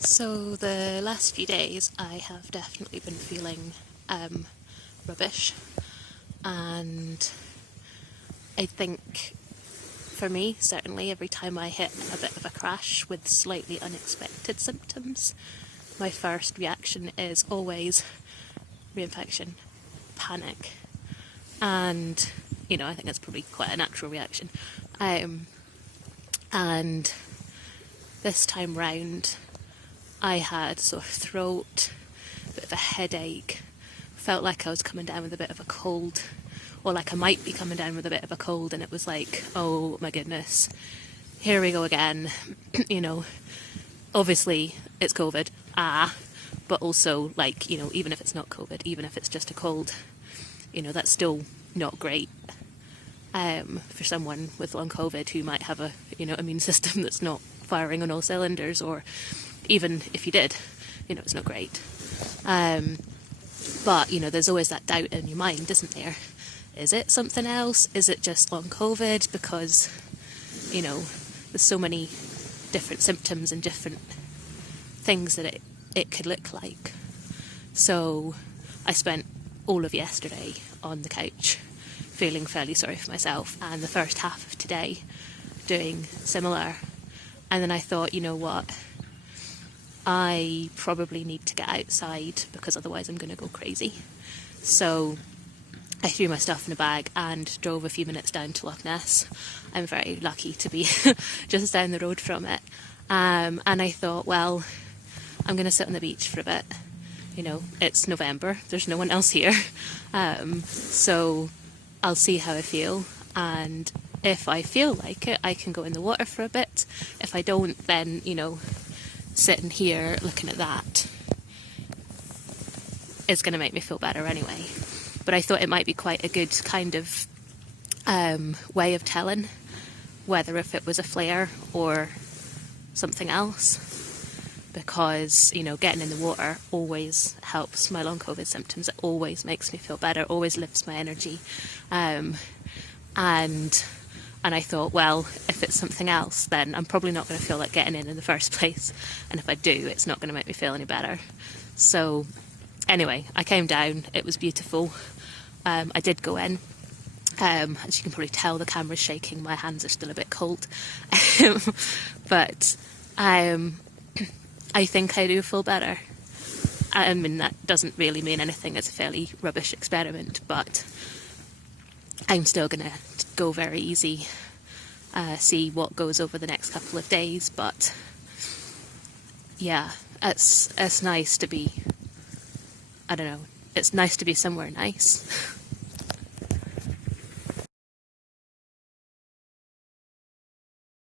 So the last few days I have definitely been feeling rubbish, and I think for me certainly every time I hit a bit of a crash with slightly unexpected symptoms, my first reaction is always reinfection, panic, and I think that's probably quite a natural reaction. And this time round I had sore throat, a bit of a headache, felt like I was coming down with a bit of a cold, or like I might be coming down with a bit of a cold, and it was like, oh my goodness, here we go again. Obviously it's COVID, but also even if it's not COVID, even if it's just a cold, that's still not great. For someone with long COVID who might have a immune system that's not firing on all cylinders, or even if you did, it's not great. But there's always that doubt in your mind, isn't there? Is it something else? Is it just long COVID? Because there's so many different symptoms and different things that it could look like. So I spent all of yesterday on the couch feeling fairly sorry for myself, and the first half of today doing similar. And then I thought, you know what, I probably need to get outside because otherwise I'm going to go crazy. So I threw my stuff in a bag and drove a few minutes down to Loch Ness. I'm very lucky to be just down the road from it. And I thought, well, I'm going to sit on the beach for a bit. It's November, there's no one else here. So I'll see how I feel, and if I feel like it, I can go in the water for a bit. If I don't, then, sitting here looking at that is going to make me feel better anyway. But I thought it might be quite a good kind of way of telling whether if it was a flare or something else, because getting in the water always helps my long COVID symptoms. It always makes me feel better, always lifts my energy, and I thought, well, if it's something else, then I'm probably not going to feel like getting in the first place, and if I do, it's not going to make me feel any better. So anyway, I came down, it was beautiful. I did go in. As you can probably tell, the camera's shaking, my hands are still a bit cold. But I think I do feel better. I mean, that doesn't really mean anything. It's a fairly rubbish experiment, but I'm still going to go very easy, see what goes over the next couple of days. But yeah, it's nice to be, I don't know, it's nice to be somewhere nice.